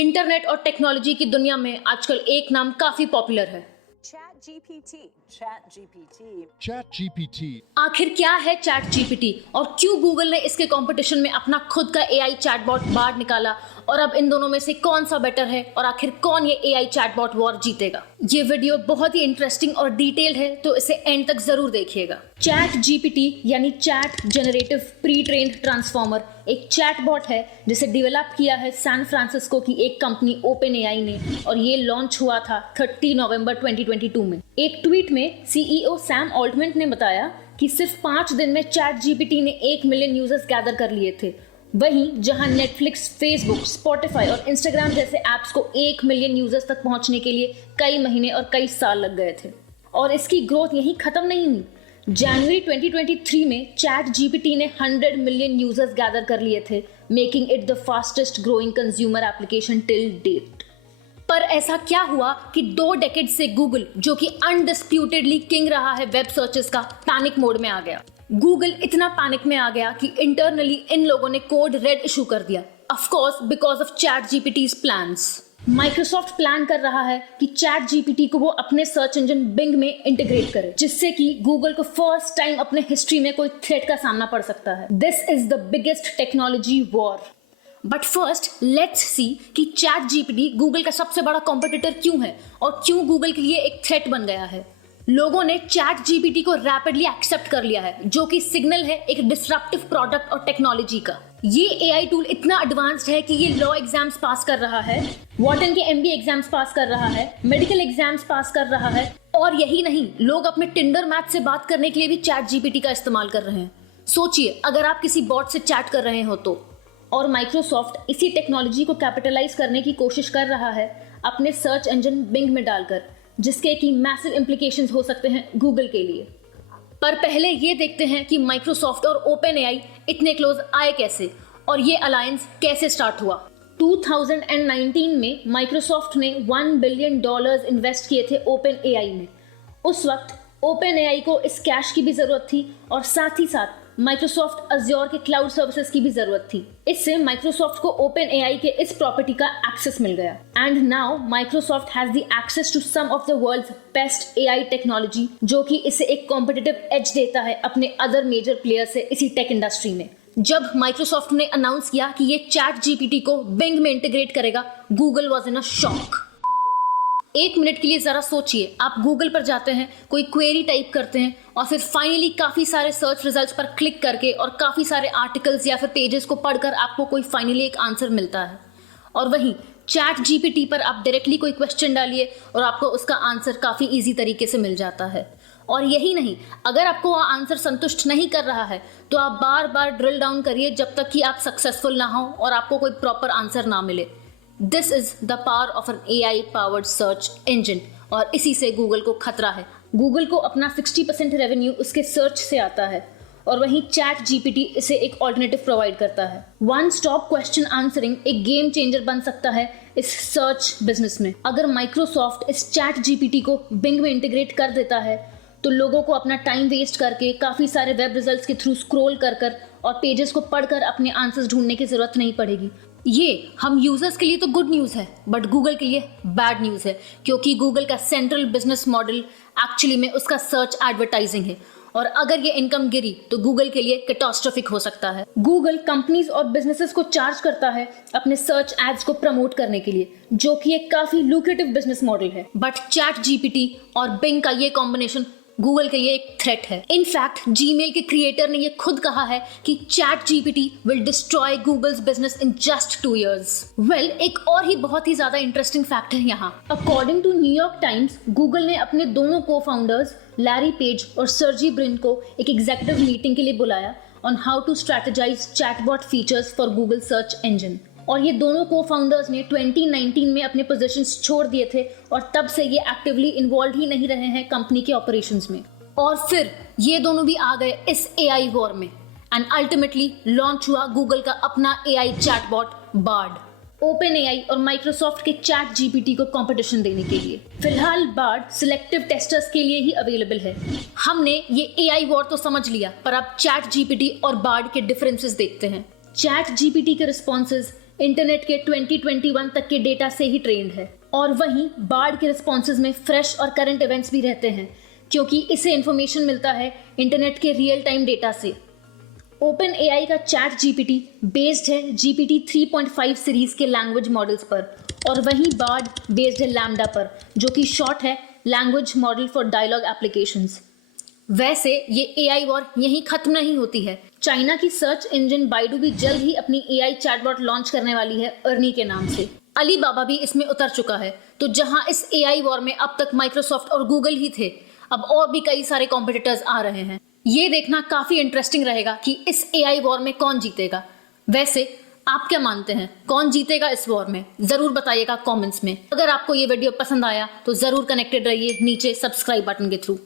Internet और technology की दुनिया में आजकल एक नाम काफी पॉपुलर है, चैट जीपीटी। आखिर क्या है चैट जीपीटी और क्यों गूगल ने इसके कंपटीशन में अपना खुद का एआई चैटबॉट बार्ड निकाला, और अब इन दोनों में से कौन सा बेटर है और आखिर कौन ये एआई चैटबॉट वॉर जीतेगा। ये वीडियो बहुत ही इंटरेस्टिंग और डिटेल्ड है, तो इसे एंड तक जरूर देखिएगा। चैट जीपीटी यानी chat generative pre trained transformer एक चैटबॉट है जिसे डेवलप किया है सैन फ्रांसिस्को की एक कंपनी ओपन एआई ने, और ये लॉन्च हुआ था 30 नवंबर 2022 में। एक ट्वीट में सीईओ सैम ऑल्टमैन ने बताया कि सिर्फ 5 दिन में चैट जीपीटी ने 1 मिलियन यूजर्स गैदर कर लिए थे। वहीं जहां नेटफ्लिक्स, फेसबुक, स्पॉटिफाई और इंस्टाग्राम जैसे ऐप्स को 1 मिलियन यूजर्स तक पहुंचने के लिए कई महीने और कई साल लग गए थे, और इसकी ग्रोथ यहीं खत्म नहीं हुई। जनवरी 2023 में चैट जीपीटी ने 100 मिलियन यूजर्स गैदर कर लिए थे, making it the fastest growing consumer application till date. पर ऐसा क्या हुआ कि 2 डेकेड से गूगल, जो कि अनडिस्प्यूटेडली किंग रहा है वेब सर्चेस का, पैनिक मोड में आ गया। गूगल इतना पैनिक में आ गया कि इंटरनली इन लोगों ने कोड रेड इशू कर दिया, of course because of chat GPT's plans. Microsoft plan कर रहा है कि चैट जीपीटी को वो अपने सर्च इंजन बिंग में इंटीग्रेट करे, जिससे कि गूगल को फर्स्ट टाइम अपने हिस्ट्री में कोई थ्रेट का सामना पड़ सकता है। This is the biggest technology war. But first let's see कि चैट जीपीटी गूगल का सबसे बड़ा कॉम्पिटिटर क्यों है और क्यों गूगल के लिए एक थ्रेट बन गया है। लोगों ने चैट जीपीटी को रैपिडली एक्सेप्ट कर लिया है, जो कि सिग्नल है एक डिसरप्टिव प्रोडक्ट और टेक्नोलॉजी का। ये एआई टूल इतना एडवांस्ड है कि ये लॉ एग्जाम्स पास कर रहा है, वॉर्टन के एमबीए एग्जाम्स पास कर रहा है, मेडिकल एग्जाम्स पास कर रहा है, और यही नहीं, लोग अपने टिंडर मैच से बात करने के लिए भी चैट जीपीटी का इस्तेमाल कर रहे हैं। सोचिए अगर आप किसी बॉट से चैट कर रहे हो तो। और माइक्रोसॉफ्ट इसी टेक्नोलॉजी को कैपिटलाइज करने की कोशिश कर रहा है अपने सर्च इंजन बिंग में डालकर, जिसके की मैसिव इम्प्लीकेशंस हो सकते हैं गूगल के लिए। पर पहले ये देखते हैं कि माइक्रोसॉफ्ट और ओपन एआई इतने क्लोज आए कैसे, और ये अलायंस कैसे स्टार्ट हुआ। 2019 में माइक्रोसॉफ्ट ने $1 बिलियन इन्वेस्ट किए थे ओपन एआई में। उस वक्त ओपन एआई को इस कैश की भी जरूरत थी, और साथ ही साथ माइक्रोसॉफ्ट अज्योर के क्लाउड सर्विसेज की भी जरूरत थी। इससे माइक्रोसॉफ्ट को ओपन एआई के इस प्रॉपर्टी का एक्सेस मिल गया, and now Microsoft has the access to some of the world's best AI technology, जो कि इसे एक कॉम्पिटिटिव एज देता है अपने अदर मेजर प्लेयर से इसी टेक इंडस्ट्री में। जब माइक्रोसॉफ्ट ने अनाउंस किया कि ये चैट जीपीटी को बिंग में इंटीग्रेट करेगा, Google was in a shock. 1 minute के लिए जरा सोचिए, आप गूगल पर जाते हैं, कोई क्वेरी टाइप करते हैं, और फिर फाइनली काफी सारे सर्च रिजल्ट्स पर क्लिक करके और काफी सारे आर्टिकल्स या फिर पेजेस को पढ़कर आपको कोई फाइनली एक आंसर मिलता है। और वहीं चैट जीपीटी पर आप डायरेक्टली कोई क्वेश्चन डालिए और आपको उसका आंसर काफी इजी तरीके से मिल जाता है। और यही नहीं, अगर आपको वह आंसर संतुष्ट नहीं कर रहा है तो आप बार बार ड्रिल डाउन करिए जब तक कि आप सक्सेसफुल ना हो और आपको कोई प्रॉपर आंसर ना मिले। This is the power of an AI powered search engine, और इसी से गूगल को खतरा है। गूगल को अपना 60% रेवेन्यू उसके सर्च से आता है, और वहीं चैट जीपीटी इसे एक ऑल्टरनेटिव प्रोवाइड करता है। वन स्टॉप क्वेश्चन आंसरिंग एक गेम चेंजर बन सकता है इस सर्च बिजनेस में। अगर माइक्रोसॉफ्ट इस चैट जीपीटी को बिंग में इंटीग्रेट कर देता है तो लोगों को अपना टाइम वेस्ट करके काफी सारे वेब रिजल्ट्स के थ्रू स्क्रॉल कर और पेजेस को पढ़कर अपने आंसर्स ढूंढने की जरूरत नहीं पड़ेगी। ये हम यूजर्स के लिए तो गुड न्यूज है, बट गूगल के लिए बैड न्यूज है, क्योंकि गूगल का सेंट्रल बिजनेस मॉडल एक्चुअली में उसका सर्च एडवर्टाइजिंग है, और अगर ये इनकम गिरी तो गूगल के लिए कैटास्ट्रोफिक हो सकता है। गूगल कंपनीज और बिजनेसेस को चार्ज करता है अपने सर्च एड्स को प्रमोट करने के लिए, जो कि एक काफी लुक्रेटिव बिजनेस मॉडल है। बट चैट जीपीटी और बिंग का ये कॉम्बिनेशन गूगल के लिए एक थ्रेट है। इनफैक्ट जीमेल के क्रिएटर ने ये खुद कहा है कि chat GPT will destroy Google's business in just 2 years। Well, एक और ही बहुत ही ज्यादा इंटरेस्टिंग फैक्ट है यहाँ। According to New York Times, Google ने अपने दोनों को फाउंडर्स लैरी पेज और सर्जी ब्रिन को एक एग्जीक्यूटिव मीटिंग के लिए बुलाया on how to strategize chatbot features for Google search engine. और ये दोनों को फाउंडर्स ने 2019 में अपने पोजीशंस छोड़ दिए थे, और तब से ये एक्टिवली इन्वॉल्व ही नहीं रहे हैं कंपनी के ऑपरेशंस में। और फिर ये दोनों भी आ गए इस एआई वॉर में, एंड अल्टीमेटली लॉन्च हुआ गूगल का अपना AI chatbot Bard, open AI और माइक्रोसॉफ्ट के चैट जीपीटी को कंपटीशन देने के लिए। फिलहाल बार्ड सिलेक्टिव टेस्टर्स के लिए ही अवेलेबल है। हमने ये एआई वॉर तो समझ लिया, पर अब चैट जीपीटी और बार्ड के डिफरेंसेस देखते हैं। चैट जीपीटी के रिस्पॉन्सेज इंटरनेट के 2021 तक के डेटा से ही ट्रेंड है। और वहीं बार्ड के रिस्पॉन्सेज में फ्रेश और करंट इवेंट्स भी रहते हैं, क्योंकि इसे इंफॉर्मेशन मिलता है इंटरनेट के रियल टाइम डेटा से। ओपन एआई का चैट जीपीटी बेस्ड है GPT 3.5 सीरीज के लैंग्वेज मॉडल्स पर, और वहीं बार्ड बेस्ड है लैम्डा पर, जो कि शॉर्ट है language model for dialogue applications. वैसे ये एआई वॉर यहीं खत्म नहीं होती है। चाइना की सर्च इंजन बाइडू भी जल्द ही अपनी एआई चैटबॉट लॉन्च करने वाली है अर्नी के नाम से। अलीबाबा भी इसमें उतर चुका है। तो जहां इस एआई वॉर में अब तक माइक्रोसॉफ्ट और गूगल ही थे, अब और भी कई सारे कॉम्पिटिटर्स आ रहे हैं। ये देखना काफी इंटरेस्टिंग रहेगा कि इस एआई वॉर में कौन जीतेगा। वैसे आप क्या मानते हैं, कौन जीतेगा इस वॉर में? जरूर बताइएगा कमेंट्स में। अगर आपको ये वीडियो पसंद आया तो जरूर कनेक्टेड रहिए नीचे सब्सक्राइब बटन के थ्रू।